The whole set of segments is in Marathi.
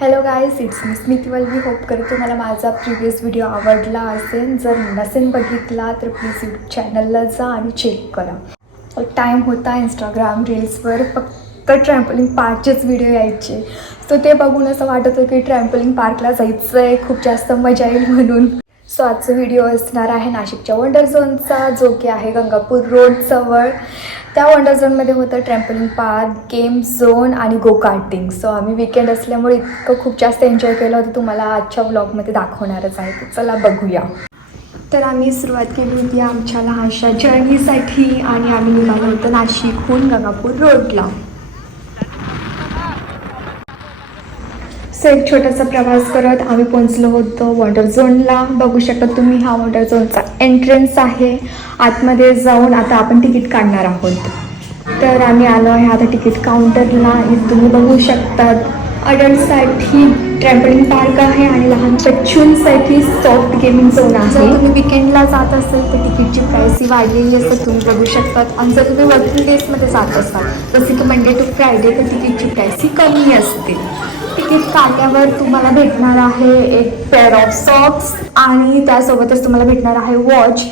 Hello guys, it's me Smiti Valvi. Hope करतो मला माझा प्रिव्हियस व्हिडिओ आवडला असेल. जर नसेल बघितला तर प्लीज यूट्यूब चॅनलला जा आणि चेक करा. टाईम होता इंस्टाग्राम रील्सवर फक्त ट्रॅम्पोलिंग पार्कचेच व्हिडिओ यायचे. सो ते बघून असं वाटत होतं की ट्रॅम्पोलिंग पार्कला जायचं आहे, खूप जास्त मजा येईल म्हणून. सो आजचा व्हिडिओ असणार आहे नाशिकच्या वंडर झोनचा, जो की आहे गंगापूर रोडजवळ. त्या वंडर झोनमध्ये होतं ट्रॅम्पोलिंग पार्क, गेम झोन आणि गो कार्टिंग. सो आम्ही विकेंड असल्यामुळे इतकं खूप जास्त एन्जॉय केलं होतं, तुम्हाला आजच्या व्लॉगमध्ये दाखवणारच आहे. तर चला बघूया. तर आम्ही सुरुवात केली होती आमच्या लहानशा जर्नीसाठी आणि आम्ही निघालो होतो नाशिकहून गंगापूर रोडला. सो एक छोटासा प्रवास करत आम्ही पोहोचलो होतो वंडर झोनला. बघू शकता तुम्ही, हा वंडर झोनचा एंट्रन्स आहे. आतमध्ये जाऊन आता आपण तिकीट काढणार आहोत. तर आम्ही आलो आहे आता तिकीट काउंटरला. इथे तुम्ही बघू शकतात अडल्टसाठी ट्रॅम्पोलिंग पार्क आहे आणि लहान बच्चूंसाठी सॉफ्ट गेमिंग झोन आहे. जर तुम्ही विकेंडला जात असेल तर तिकीटची प्राईस ही वाढलेली असते, तुम्ही बघू शकतात. आणि जर तुम्ही वर्किंग डेजमध्ये जात असाल जसे की मंडे टू फ्रायडे, तर तिकीटची प्राईस ही कमी असते. तिकीट काढल्यावर तुम्हाला भेटणार आहे एक पेअर ऑफ सॉक्स आणि त्यासोबतच तुम्हाला भेटणार आहे वॉच.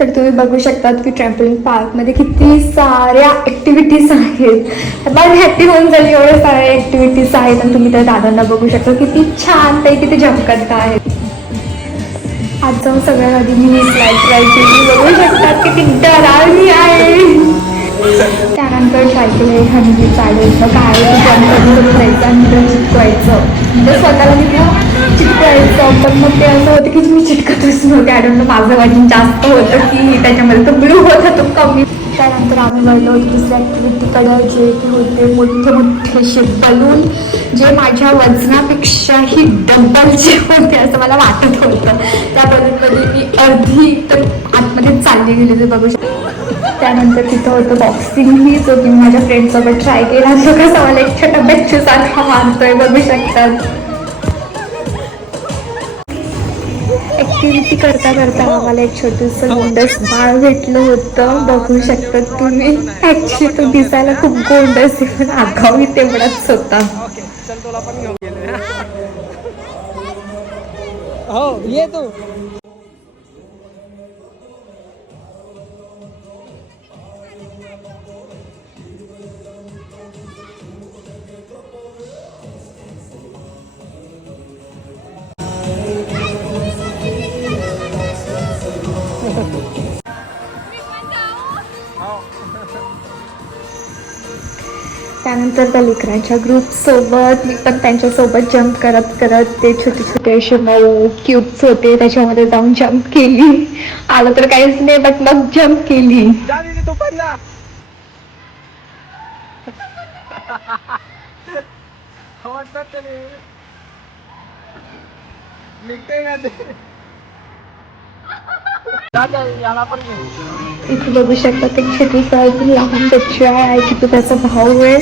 तर तुम्ही बघू शकतात की ट्रॅम्पोलिंग पार्कमध्ये किती साऱ्या ॲक्टिव्हिटीज आहेत. मला हॅपी होऊन झाली, एवढ्या साऱ्या ॲक्टिव्हिटीज आहेत. आणि तुम्ही त्या दादांना बघू शकता किती छान पैकी ते जम्प करत आहेत. आज जाऊन सगळ्यात आधी मी स्लाईड ट्राय केली, बघू शकतात किती डरावली आहे. त्यानंतर ट्राय केलं हंडी चालवायचं, काय जम्प करून जायचं आणि तिथं चिटकवायचं. म्हणजे स्वतःला तिथं चिटकवायचं. पण मग ते असं होतं की मी चिटकतच नव्हते. आय डोंट नो, माझं वजन जास्त होतं की त्याच्यामध्ये तो ब्लू होता तो कमी. त्यानंतर आम्ही वळलो होतो दुसऱ्या ॲक्टिव्हिटीकडे, जे की होते मोठे मोठेसे बलून, जे माझ्या वजनापेक्षाही डबलचे होते असं मला वाटत होतं. त्या बलूनमध्ये मी अर्धी तर आतमध्ये चालली गेली, ते बघू शकतो. त्यानंतर तिथं होतं बॉक्सिंग ही, जो की मी माझ्या फ्रेंडसोबत ट्राय केला. तो कसा मला एक छोटा बच्चूसारखा मारतोय, बघू शकतात. ॲक्टिव्हिटी करता करता आम्हाला एक छोटंसं गोंडस बाळ भेटलं होतं, बघू शकतात तुम्ही. ॲक्च्युली तो दिसायला खूप गोंडस आहे पण आगाऊही तेवढाच होता. हो ये तू. त्यानंतर त्या लेकरांच्या ग्रुपसोबत मी पण त्यांच्यासोबत जम्प करत करत ते छोटे छोटे असे मऊ क्यूब्स होते त्याच्यामध्ये जाऊन जम्प केली. आलं तर काहीच नाही, बट मग जम्प केली. इथे बघू शकतात एक छोटीसा लहान बच्चा आहे की तो त्याचा भाऊ आहे.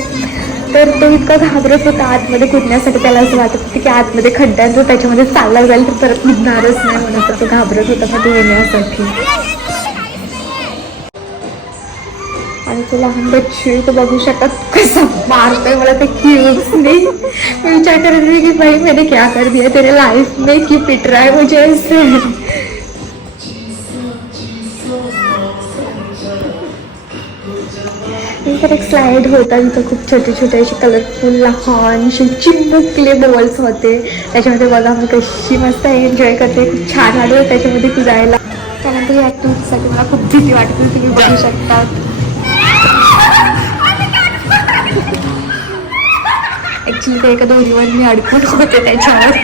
तर तो इतका घाबरत होता आतमध्ये कूदण्यासाठी. त्याला असं वाटत होतं की आतमध्ये खड्ड्यात जर त्याच्यामध्ये चालला जाईल तर परत निघणारच नाही, म्हणून तर तो घाबरत होता मध्ये येण्यासाठी. आणि तो लहान बच्चू तो बघू शकतात कसा मारतोय मला ते क्यूब्सने. मी विचार करत होती की भाई मैंने क्या कर दिया तेरे लाइफ में, क्यों पिट रहा है मुझे ऐसे. नंतर एक स्लाइड होता तिथं खूप छोटे छोटे असे कलरफुल लहानसे चिमुकले बॉल्स होते. त्याच्यामध्ये बघा मी कशी मस्त एन्जॉय करते, खूप छान आलं त्याच्यामध्ये कुदायला. त्यानंतर या ॲक्टिव्हिटीसाठी मला खूप भीती वाटते, तुम्ही बघू शकतात. ॲक्च्युली ते एका दोरीवर मी अडकून होते त्याच्यावर.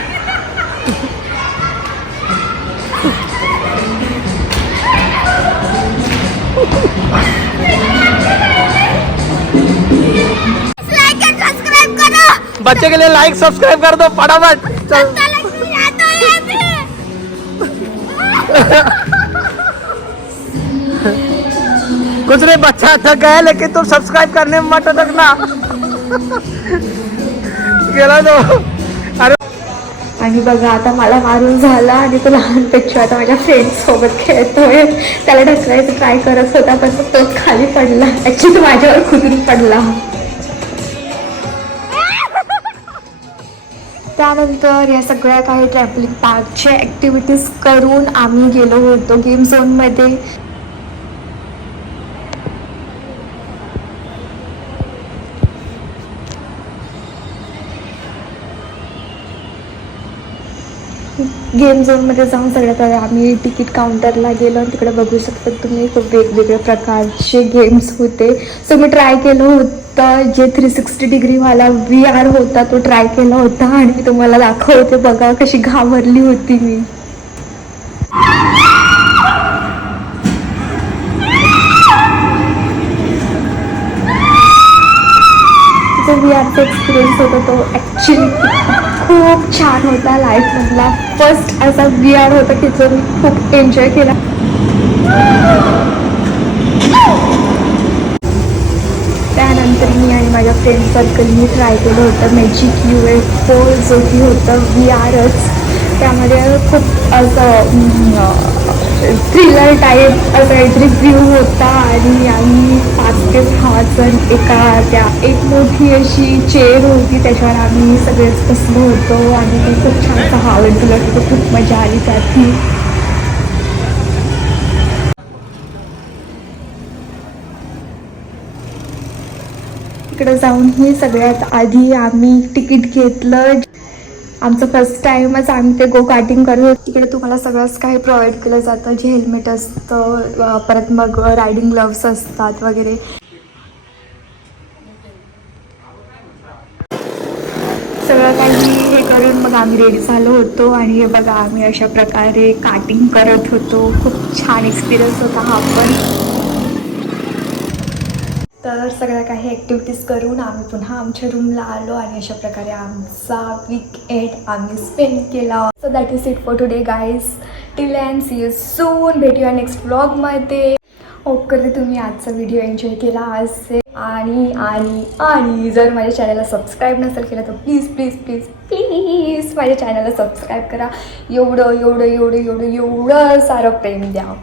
बच्चे के लिए लाइक सब्सक्राइब कर दो फटाफट. चल. कुछ नहीं, बच्चा थक गया लेकिन तुम सब्सक्राइब करने में मत अटकना. गेला तो. अरे आणि बघा आता मला मारून झाला आणि तो लहान बच्चू आता माझ्या फ्रेंड्ससोबत खेळतोय. त्याला ढकलायचं ट्राय करत होता पण तोच खाली पडला. ॲक्च्युली तो माझ्यावर खुदून पडला. त्यानंतर ह्या सगळ्या काही ट्रॅव्हलिंग पार्कच्या ॲक्टिव्हिटीज करून आम्ही गेलो होतो गेम झोनमध्ये. गेम झोनमध्ये जाऊन सगळ्यात आधी आम्ही तिकीट काउंटरला गेलो आणि तिकडे बघू शकता तुम्ही खूप वेगवेगळ्या प्रकारचे गेम्स होते. सो मी ट्राय केलं होतं जे 360 डिग्रीवाला VR होता तो ट्राय केला होता आणि मी तुम्हाला दाखवते. बघा कशी घाबरली होती मी. जो VRचा एक्सपिरियन्स होता तो ॲक्च्युली खूप छान होता. लाईफमधला फर्स्ट असा VR होता की जो मी खूप एन्जॉय केला. त्यानंतर मी आणि माझ्या फ्रेंड सर्कलनी ट्राय केलं होतं मॅजिक UFO जो की होतं VRच. त्यामध्ये खूप असं थ्रिलर टाईप असं काहीतरी व्ह्यू होता आणि आम्ही 5 ते 6 जण एक मोठी अशी चेअर होती त्याच्यावर आम्ही सगळेच बसलो होतो आणि ते खूप छान असं हालत दिलं होतं. खूप मजा आली त्यातही. तिकडे जाऊन ही सगळ्यात आधी आम्ही तिकीट घेतलं. आमचं फर्स्ट टाईमच आम्ही ते गो कार्टिंग करत होतो. तिकडे तुम्हाला सगळंच काही प्रोव्हाइड केलं जातं. जे हेल्मेट असतं परत मग रायडिंग ग्लव्स असतात वगैरे. सगळं काही हे करून मग आम्ही रेडी झालो होतो आणि हे बघा आम्ही अशा प्रकारे कार्टिंग करत होतो. खूप छान एक्सपिरियन्स होता हा पण. तर सगळ्या काही ॲक्टिव्हिटीज करून आम्ही पुन्हा आमच्या रूमला आलो आणि अशा प्रकारे आमचा वीकेंड आम्ही स्पेंड केला. So that is it for today guys. Till and see you soon. भेटूया नेक्स्ट ब्लॉगमध्ये. होप करते तुम्ही आजचा व्हिडिओ एन्जॉय केला असेल आणि जर माझ्या चॅनलला सबस्क्राईब नसेल केलं तर प्लीज प्लीज प्लीज प्लीज माझ्या चॅनलला सबस्क्राईब करा. एवढं सारं प्रेम द्या.